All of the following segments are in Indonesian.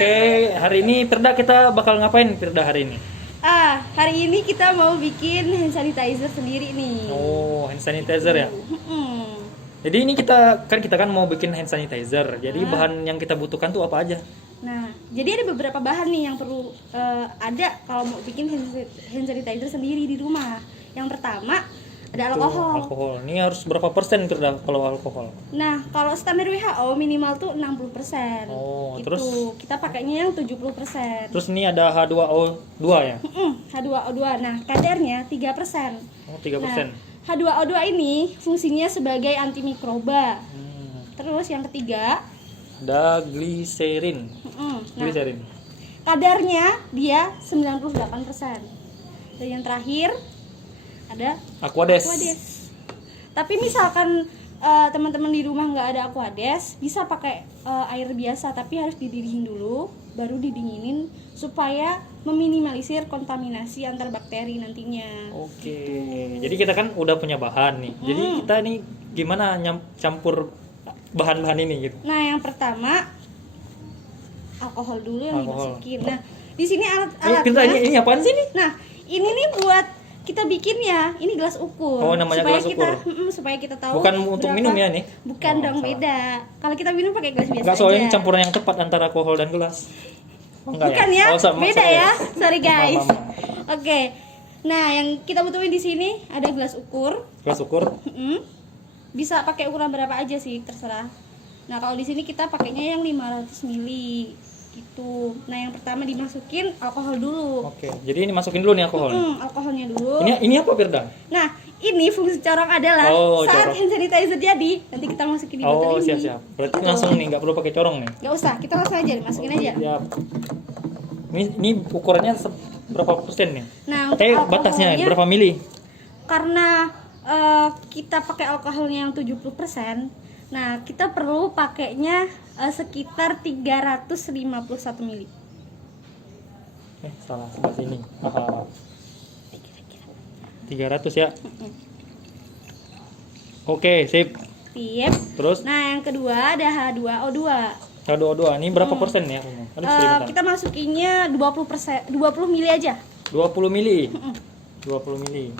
Oke, hari ini Firda kita bakal ngapain Firda hari ini? Hari ini kita mau bikin hand sanitizer sendiri nih. Oh, hand sanitizer ya. Mm-mm. Jadi ini kita kan mau bikin hand sanitizer. Jadi Ah. bahan yang kita butuhkan tuh apa aja? Nah, jadi ada beberapa bahan nih yang perlu ada kalau mau bikin hand sanitizer sendiri di rumah. Yang pertama ada Tuh, alkohol. alkohol. Ini harus berapa persen Firda kalau alkohol? Nah, kalau standar WHO minimal tuh 60%. Oh, Gitu. terus? Kita pakainya yang 70%. Terus ini ada H2O2 ya? H2O2. Nah, kadarnya 3%. Oh, 3%. Nah, H2O2 ini fungsinya sebagai antimikroba. Terus yang ketiga, Ada gliserin. nah, Gliserin. kadarnya dia 98%. Dan yang terakhir ada Aquades. Aquades. Tapi misalkan teman-teman di rumah nggak ada Aquades, bisa pakai air biasa, tapi harus didingin dulu, baru didinginin supaya meminimalisir kontaminasi antar bakteri nantinya. Oke. Jadi kita kan udah punya bahan nih. Jadi kita nih gimana campur bahan-bahan ini gitu. Nah, yang pertama alkohol dulu yang Alkohol. dimasukin. Nah, di sini Firda, alat-alatnya. ini apaan sih nih? Nah, ini nih buat kita bikinnya. Ini gelas ukur. Oh, namanya supaya gelas kita, ukur. supaya kita tahu. Bukan untuk berapa. minum ya nih? Bukan Oh, dong, salah. beda. Kalau kita minum pakai gelas biasa Enggak, soalnya aja. ini campuran yang tepat antara alkohol dan gelas. Oh, enggak Bukan ya? Oh, sama, Beda sorry. ya. Sorry guys. Maaf. Oke. Nah, yang kita butuhin di sini ada gelas ukur. Gelas ukur. Bisa pakai ukuran berapa aja sih, terserah. Nah, kalau di sini kita pakainya yang 500 ml gitu. Nah, yang pertama dimasukin alkohol dulu. Oke. Jadi ini masukin dulu nih alkohol. Alkoholnya dulu. Ini apa Firda? Nah, ini fungsi corong adalah Oh, saat corong. hand sanitizer jadi, nanti kita masukin di botol Oh, ini. siap-siap. Berarti Gitu. langsung nih, nggak perlu pakai corong nih. Nggak usah, kita langsung aja dimasukin aja. Siap. Ini ukurannya berapa persen nih? Nah, untuk Batasnya alkoholnya, berapa mili? karena kita pakai alkoholnya yang 70%, nah kita perlu pakainya sekitar 351 ml. Salah, sebelah sini. 300 ya. Oke, sip. Sip. Terus Nah, yang kedua ada H2O2. H2O2. Ini berapa persen ya? Aduh, sebentar. Kita masukinnya 20 mili aja. 20 mili. 20 mili.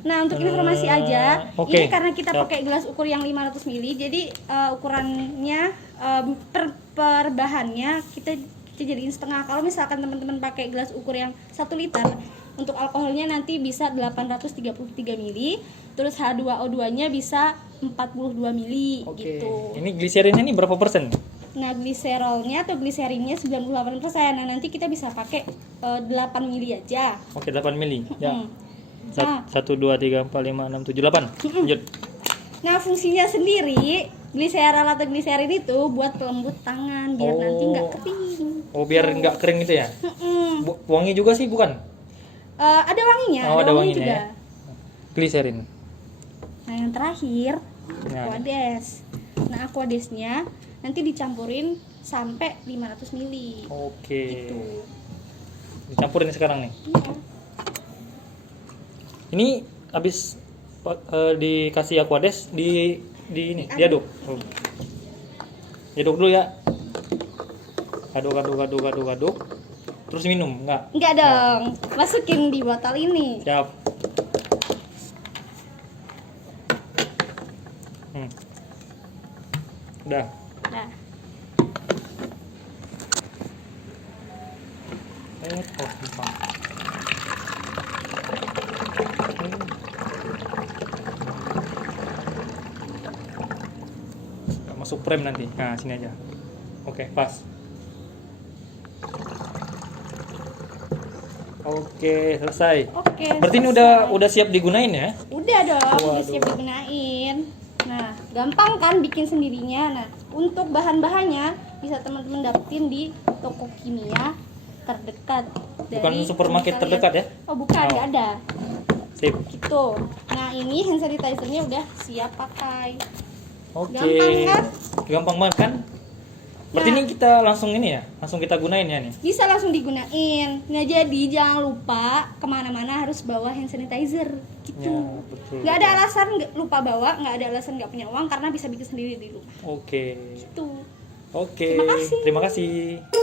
Nah, untuk informasi aja, oke. ini karena kita Siap. pakai gelas ukur yang 500 mili, jadi ukurannya per bahannya kita jadiin setengah. Kalau misalkan teman-teman pakai gelas ukur yang 1 liter, untuk alkoholnya nanti bisa 833 mili, terus H2O2-nya bisa 42 mili Oke. gitu. Ini gliserinnya nih berapa persen? Nah, gliserolnya atau gliserinnya 98%. Nah, nanti kita bisa pakai 8 mili aja. Oke, 8 mili. Ya. Nah. 1 2 3 4 5 6 7 8. Lanjut. Nah, fungsinya sendiri gliserol atau gliserin itu buat pelembut tangan biar nanti nggak kering. Oh, biar nggak kering gitu ya. Wangi juga sih bukan? Ada wanginya, Oh, ada wanginya juga. ya. Gliserin. Nah, yang terakhir Nah. Aquades. Nah, Aquadesnya nanti dicampurin sampai 500 mili. Oke. Gitu. Dicampurin sekarang nih. Iya. Ini habis dikasih Aquades di ini diaduk. Diaduk dulu ya. Aduk. Terus minum, enggak? Enggak dong. Masukin di botol ini. Siap. Udah. Nah, Gampang. Nggak masuk frame nanti. Nah, sini aja. Oke, pas. Oke, selesai. oke. Berarti ini selesai. udah siap digunain ya? Udah dong, udah Waduh. siap digunain. Nah, gampang kan bikin sendirinya. Nah, untuk bahan-bahannya bisa teman-teman dapetin di toko kimia terdekat. Bukan dari supermarket kalian. terdekat ya? Oh, bukan, nggak ada. Sip. Gitu. Nah, ini hand sanitizer-nya udah siap pakai. Oke. Gampang kan? Gampang banget kan? Berarti Nah. ini kita langsung ini ya? Langsung kita gunain ya nih? Bisa langsung digunain. Nah, jadi jangan lupa kemana-mana harus bawa hand sanitizer. Gitu. Ya, betul. Nggak ada alasan lupa bawa, nggak ada alasan nggak punya uang karena bisa bikin sendiri di rumah. Oke. Gitu. Oke. Terima kasih. Terima kasih.